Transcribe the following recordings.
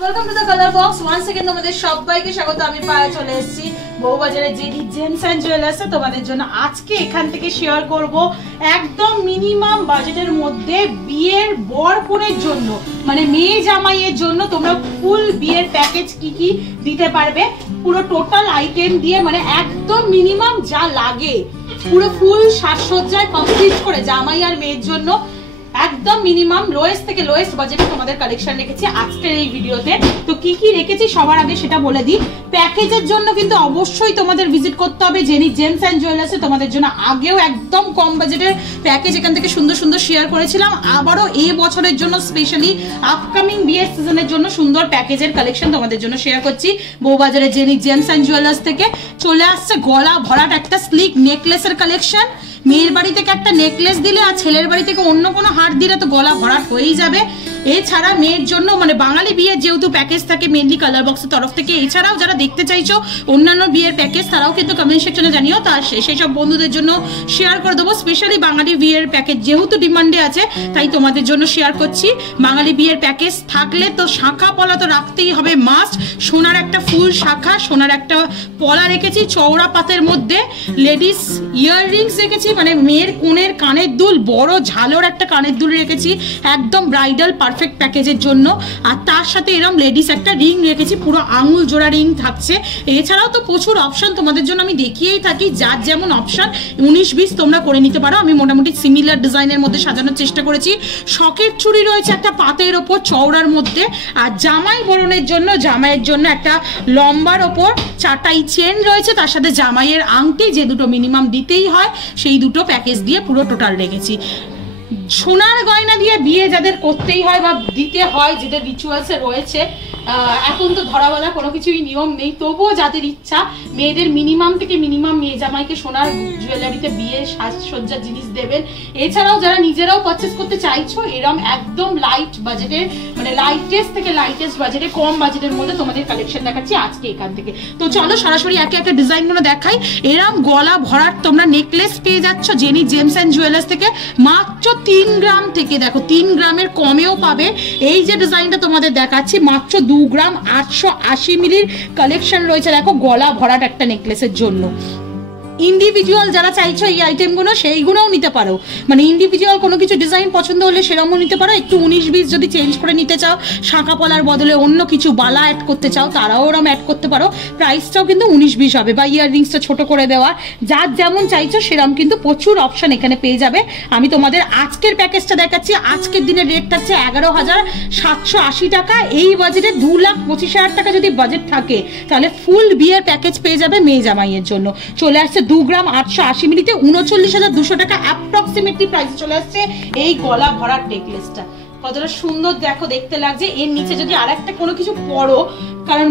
Welcome to the colour box one second তোমাদের সবাইকে স্বাগত। আমি পায়ে চলে এসেছি বউবাজারে জেডি জেমস এন্ড জুয়েলার্সে তোমাদের জন্য আজকে এখান থেকে শেয়ার করব একদম মিনিমাম বাজেটের মধ্যে বিয়ের বর কনের জন্য মানে মেয়ে জামাইয়ের জন্য তোমরা ফুল বিয়ের প্যাকেজ কি কি দিতে পারবে পুরো টোটাল আইটেম দিয়ে মানে একদম মিনিমাম যা লাগে পুরো ফুল সাজসজ্জায় কমপ্লিট করে জামাই আর মেয়ের জন্য একদম মিনিমাম লোয়েস্ট থেকে লোয়েস্ট বাজেটে তোমাদের কালেকশন রেখেছি আজকের এই ভিডিওতে। তো কি কি রেখেছি সবার আগে সেটা বলে দিই। প্যাকেজের জন্য কিন্তু অবশ্যই তোমাদের ভিজিট করতে হবে জেনি জেমস এন্ড জুয়েলার্সে। তোমাদের জন্য আগেও একদম কম বাজেটের প্যাকেজ এখান থেকে সুন্দর সুন্দর শেয়ার করেছিলাম, আবারও এই বছরের জন্য স্পেশালি আপকামিং বিয়ের সিজনের জন্য সুন্দর প্যাকেজের কালেকশন তোমাদের জন্য শেয়ার করছি বউবাজারে জেনি জেমস এন্ড জুয়েলার্স থেকে। চলে আসছে গলা ভরাট একটা স্লিক নেকলেসের কালেকশন। মেয়ের বাড়ি থেকে একটা নেকলেস দিলে আর ছেলের বাড়ি থেকে অন্য কোনো হার দিলে তো গলা ভরাট হয়েই যাবে। এছাড়া মেয়ের জন্য মানে বাঙালি বিয়ের যেহেতু প্যাকেজ থাকে মেনলি কালার বক্সের তরফ থেকে, এছাড়াও যারা দেখতে চাইছো অন্যান্য বিয়ের প্যাকেজ তারাও কিন্তু কমেন্ট সেকশনে জানিও, তার সেই সব বন্ধুদের জন্য শেয়ার করে দেবো। স্পেশালি বাঙালি বিয়ের প্যাকেজ যেহেতু ডিমান্ডে আছে তাই তোমাদের জন্য শেয়ার করছি। বাঙালি বিয়ের প্যাকেজ থাকলে তো শাখা পলা তো রাখতেই হবে মাস্ট। সোনার একটা ফুল শাখা, সোনার একটা পলা রেখেছি চওড়া পাতের মধ্যে, লেডিস ইয়াররিংস রেখেছি মানে মেয়ের কোণের কানের দুল, বড় ঝালোর একটা কানের দুল রেখেছি একদম ব্রাইডাল পারফেক্ট প্যাকেজের জন্য। আর তার সাথে এরকম লেডিস একটা রিং রেখেছি, পুরো আঙুল জোড়া রিং থাকছে। এছাড়াও তো প্রচুর অপশন তোমাদের জন্য আমি দেখিয়েই থাকি, যার যেমন অপশন 19-20 তোমরা করে নিতে পারো। আমি মোটামুটি সিমিলার ডিজাইনের মধ্যে সাজানোর চেষ্টা করেছি। শখের চুড়ি রয়েছে একটা পাতের ওপর চওড়ার মধ্যে, আর জামাই বরণের জন্য জামাইয়ের জন্য একটা লম্বার ওপর চাটাই চেন রয়েছে, তার সাথে জামাইয়ের আংটি যে দুটো মিনিমাম দিতেই হয় সেই দুটো প্যাকেজ দিয়ে পুরো টোটাল রেখেছি। সোনার গয়না দিয়ে বিয়ে যাদের করতেই হয় বা দিতে হয়, যেটা রিচুয়ালসে রয়েছে, এখন তো ধরাবালা কোনো কিছুই নিয়ম নেই, তবুও যাদের ইচ্ছা মেয়েদের মিনিমাম থেকে মিনিমাম মেয়ে জামাইকে সোনার জুয়েলারিতে বিয়ে সাজসজ্জার জিনিস দেবেন। এছাড়াও যারা নিজেরাও পারচেস করতে চাইছো এরম একদম লাইট বাজেটে মানে লাইটেস্ট থেকে লাইটেস্ট বাজেটে কম বাজেটের মধ্যে তোমাদের কালেকশন দেখাচ্ছি আজকে এখান থেকে। তো চলো সরাসরি একে একে ডিজাইনগুলো দেখাই। এরম গলা ভরার তোমরা নেকলেস পেয়ে যাচ্ছ জেনি জেমস এন্ড জুয়েলার্স থেকে মাত্র 3 গ্রাম থেকে। দেখো 3 গ্রামের কমেও পাবে। এই যে ডিজাইনটা তোমাদের দেখাচ্ছি মাত্র 2 গ্রাম 880 মিলির কালেকশন রয়েছে। দেখো গলা ভরাট একটা নেকলেসের জন্য। ইন্ডিভিজুয়াল যারা চাইছো এই আইটেমগুলো সেইগুলোও নিতে পারো, মানে ইন্ডিভিজুয়াল কোনো কিছু ডিজাইন পছন্দ হলে সেরকমও নিতে পারো। একটু 19-20 যদি চেঞ্জ করে নিতে চাও, শাঁখা পলার বদলে অন্য কিছু বালা অ্যাড করতে চাও তারাও ওরম অ্যাড করতে পারো। প্রাইসটাও কিন্তু 19-20 হবে, বা ইয়াররিংসটা ছোট করে দেওয়া, যার যেমন চাইছো সেরকম কিন্তু প্রচুর অপশন এখানে পেয়ে যাবে। আমি তোমাদের আজকের প্যাকেজটা দেখাচ্ছি। আজকের দিনের রেট থাকছে 11,780 টাকা। এই বাজেটে 2,25,000 টাকা যদি বাজেট থাকে তাহলে ফুল বিয়ের প্যাকেজ পেয়ে যাবে মেয়ে জামাইয়ের জন্য। চলে আসছে 2 গ্রাম 880 মিলিতে 39,200 টাকা অ্যাপ্রক্সিমেটলি প্রাইস চলে আসছে এই গলা ভরার নেকলেসটা। কতটা সুন্দর দেখো দেখতে লাগছে। এর নিচে যদি আরেকটা কোনো কিছু পরো, কারণ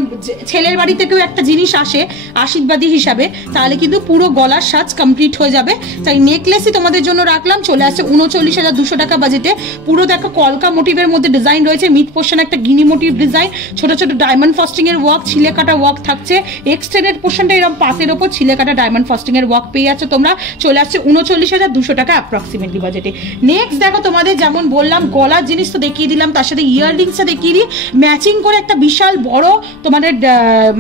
ছেলের বাড়ি থেকেও একটা জিনিস আসে আশীর্বাদী হিসাবে, তাহলে কিন্তু পুরো গলার সাজ কমপ্লিট হয়ে যাবে। তাই নেকলেসই তোমাদের জন্য রাখলাম। চলে আসছে 39,200 টাকা বাজেটে। পুরো দেখো কলকা মোটিভের মধ্যে ডিজাইন রয়েছে, মিড পোর্শন একটা গিনি মোটিভ ডিজাইন, ছোট ছোট ডায়মন্ড ফাস্টিং এর ওয়ার্ক, ছিলে কাটা ওয়ার্ক থাকছে। এক্সটেন্ডেড পোর্শনটা এরকম পাতের ওপর ছিলে কাটা ডায়মন্ড ফাস্টিং এর ওয়ার্ক পেয়ে যাচ্ছ তোমরা। চলে আসছে 39,200 টাকা অ্যাপ্রক্সিমেটলি বাজেটে। নেক্সট দেখো তোমাদের যেমন বললাম গলার জিনিস তো দেখিয়ে দিলাম, তার সাথে ইয়াররিংসটা দেখিয়ে দিই। ম্যাচিং করে একটা বিশাল বড় তোমাদের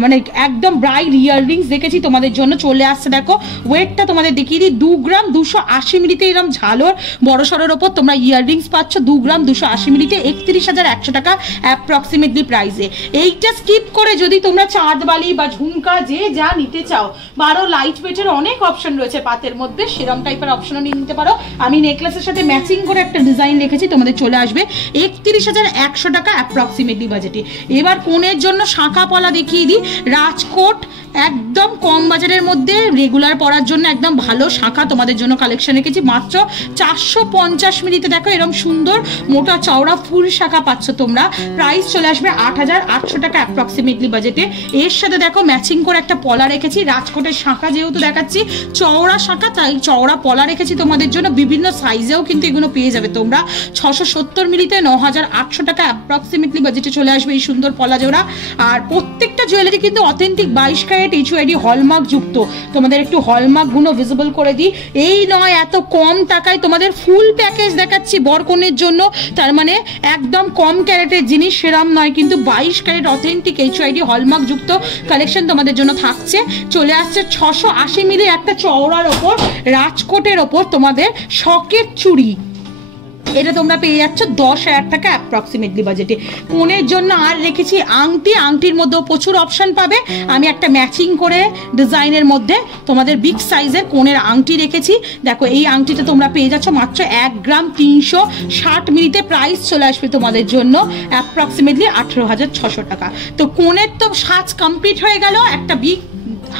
মানে একদম ব্রাইড ইয়াররিংস দেখেছি তোমাদের জন্য। চলে আসছে দেখো ওয়েটটা তোমাদের দেখিয়ে দিই। 2 গ্রাম 280 মিলিতে এরকম ঝালোর বড় সড়োর ওপর তোমরা ইয়াররিংস পাচ্ছ 2 গ্রাম 280 মিলিতে 31,100 টাকা অ্যাপ্রক্সিমেটলি প্রাইসে। এইটা স্কিপ করে যদি তোমরা চাঁদবালি বা ঝুমকা যে যা নিতে চাও বা আরো লাইট ওয়েটের অনেক অপশন রয়েছে পাতের মধ্যে, সেরকম টাইপের অপশনও নিয়ে নিতে পারো। আমি নেকলেসের সাথে ম্যাচিং করে একটা ডিজাইন রেখেছি তোমাদের চলে আসবে 31,100 টাকা অ্যাপ্রক্সিমেটলি বাজেটে। এবার কোণের জন্য শাঁখা পলা দেখিয়ে দিই। রাজকোট একদম কম বাজারের মধ্যে রেগুলার পরার জন্য একদম ভালো শাঁখা তোমাদের জন্য কালেকশন রেখেছি মাত্র 450 মিলিতে। দেখো এরকম সুন্দর মোটা চওড়া ফুল শাঁখা পাচ্ছ তোমরা। প্রাইস চলে আসবে 8,800 টাকা অ্যাপ্রক্সিমেটলি বাজেটে। এর সাথে দেখো ম্যাচিং করে একটা পলা রেখেছি। রাজকোটের শাঁখা যেহেতু দেখাচ্ছি চওড়া শাঁখা, তাই চওড়া পলা রেখেছি তোমাদের জন্য। বিভিন্ন সাইজেও কিন্তু এগুলো পেয়ে যাবে তোমরা। 670 মিলিতে 9,800 টাকা অ্যাপ্রক্সিমেটলি বাজেটে চলে আসবে এই সুন্দর পলা জোড়া। আর প্রত্যেকটা জুয়েলারি কিন্তু অথেন্টিক 22 ক্যারেট HUID হলমার্ক যুক্ত। তোমাদের একটু হলমার্ক গুলো ভিজিবল করে দিই। এই নয় এত কম টাকায় তোমাদের ফুল প্যাকেজ দেখাচ্ছি বরকনের জন্য, তার মানে একদম কম ক্যারেটের জিনিস সেরাম নয়, কিন্তু 22 ক্যারেট অথেন্টিক HUID হলমার্ক যুক্ত কালেকশন তোমাদের জন্য থাকছে। চলে আসছে 680 মিলি একটা চওড়ার ওপর রাজকোটের ওপর তোমাদের শকের চুড়ি। এটা তোমরা পেয়ে যাচ্ছ 10,000 টাকা অ্যাপ্রক্সিমেটলি বাজেটে। কোণের জন্য আর রেখেছি আংটি, আংটির মধ্যেও প্রচুর অপশন পাবে। আমি একটা ম্যাচিং করে ডিজাইনের মধ্যে তোমাদের বিগ সাইজের কোণের আংটি রেখেছি। দেখো এই আংটিটা তোমরা পেয়ে যাচ্ছ মাত্র 1 গ্রাম 360 মিলিতে। প্রাইস চলে আসবে তোমাদের জন্য অ্যাপ্রক্সিমেটলি 18,600 টাকা। তো কোণের তো সাজ কমপ্লিট হয়ে গেল। একটা বিগ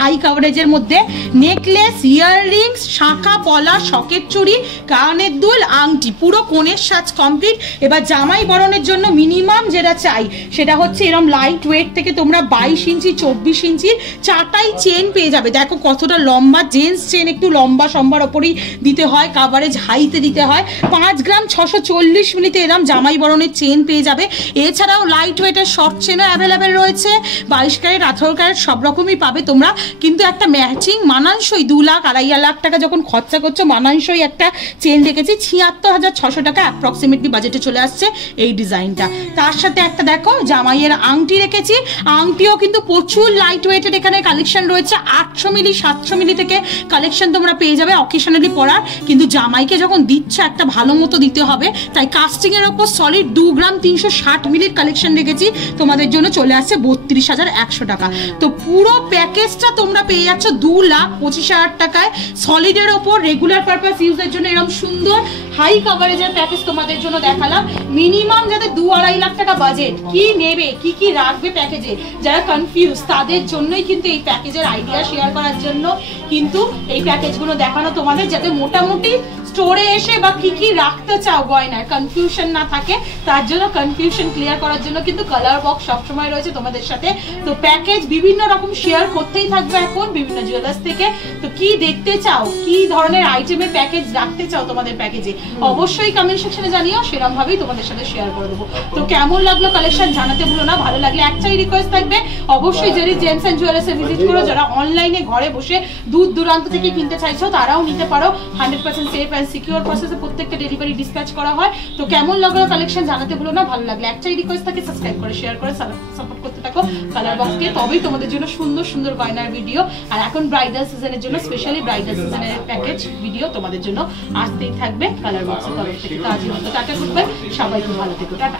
হাই কাভারেজের মধ্যে নেকলেস, ইয়াররিংস, শাঁখা পলা, শকের চুড়ি, কানের দুল, আংটি, পুরো কোণের সাজ কমপ্লিট। এবার জামাই বরণের জন্য মিনিমাম যেটা চাই সেটা হচ্ছে এরকম লাইট ওয়েট থেকে তোমরা 22 ইঞ্চি 24 ইঞ্চি চারটাই চেন পেয়ে যাবে। দেখো কতটা লম্বা, জেন্টস চেন একটু লম্বা সম্বার ওপরেই দিতে হয়, কাভারেজ হাইতে দিতে হয়। 5 গ্রাম 640 মিলিতে এরকম জামাই বরণের চেন পেয়ে যাবে। এছাড়াও লাইট ওয়েটের শর্ট চেনও অ্যাভেলেবেল রয়েছে। 22 ক্যারেট 18 ক্যারেট সব রকমই পাবে তোমরা, কিন্তু একটা ম্যাচিং মানানসই 2 লাখ 2.5 লাখ টাকা যখন খরচা করছো মানানসই একটা চেন রেখেছি। 76,600 টাকা অ্যাপ্রক্সিমেটলি বাজেটে চলে আসছে এই ডিজাইনটা। তার সাথে একটা দেখো জামাইয়ের আংটি রেখেছি। আংটিও কিন্তু প্রচুর লাইট ওয়েটের এখানে কালেকশন রয়েছে। 800 মিলি 700 মিলি থেকে কালেকশন তোমরা পেয়ে যাবে অকেশনালি পরার। কিন্তু জামাইকে যখন দিচ্ছ একটা ভালো মতো দিতে হবে, তাই কাস্টিং এর ওপর সলিড 2 গ্রাম 360 মিলির কালেকশন রেখেছি তোমাদের জন্য। চলে আসছে 32,100 টাকা। তো পুরো প্যাকেজটা তোমরা পেয়ে যাচ্ছ 2,25,000 টাকায়। সলিডের ওপর রেগুলার পারপাস ইউজের জন্য এরকম সুন্দর হাই কভারেজের প্যাকেজ তোমাদের জন্য দেখালাম। মিনিমাম যাদের 2-2.5 লাখ টাকা বাজেট, কি নেবে কি কি রাখবে প্যাকেজে, যারা কনফিউজ তাদের জন্যই কিন্তু এই প্যাকেজের আইডিয়া শেয়ার করার জন্য কিন্তু এই প্যাকেজগুলো দেখানো তোমাদের, যাতে মোটামুটি স্টোরে এসে বা কি কি রাখতে চাও গয়নার কনফিউশন না থাকে, তার জন্য কনফিউশন ক্লিয়ার করার জন্য কিন্তু কালার বক্স সবসময় রয়েছে তোমাদের সাথে। তো প্যাকেজ বিভিন্ন রকম শেয়ার করতেই থাকবে এখন বিভিন্ন জুয়েলার্স থেকে। তো কি দেখতে চাও, কি ধরনের আইটেমের প্যাকেজ রাখতে চাও তোমাদের প্যাকেজে, অবশ্যই কমেন্ট সেকশনে জানিও, সেরকম ভাবেই তোমাদের সাথে শেয়ার করে দেবো। তো কেমন লাগলো কালেকশন জানাতে ভুলো না। ভালো লাগলে একটাই রিকোয়েস্ট থাকবে, অবশ্যই জেরি জেমস এন্ড জুয়েলার্সে ভিজিট করো। যারা অনলাইনে ঘরে বসে দূর দূরান্ত থেকে কিনতে চাইছো তারাও নিতে পারো। 100% সেফ অ্যান্ড সিকিউর প্রসেসে প্রত্যেকটা ডেলিভারি ডিসপ্যাচ করা হয়। তো কেমন লাগলো কালেকশন জানাতে ভুলো না। ভালো লাগলে একটাই রিকোয়েস্ট থাকে, সাবস্ক্রাইব করে শেয়ার করে সাপোর্ট করতে থাকো কালার বক্সকে, তবেই তোমাদের জন্য সুন্দর সুন্দর গয়নার ভিডিও আর এখন ব্রাইডাল সিজনের জন্য স্পেশালি ব্রাইডাল সিজনের প্যাকেজ ভিডিও তোমাদের জন্য আসতেই থাকবে কালার বক্সের তরফ থেকে। তো আজকের মতো টাটা, গুড বাই, সবাই খুব ভালো থেকো, টাটা।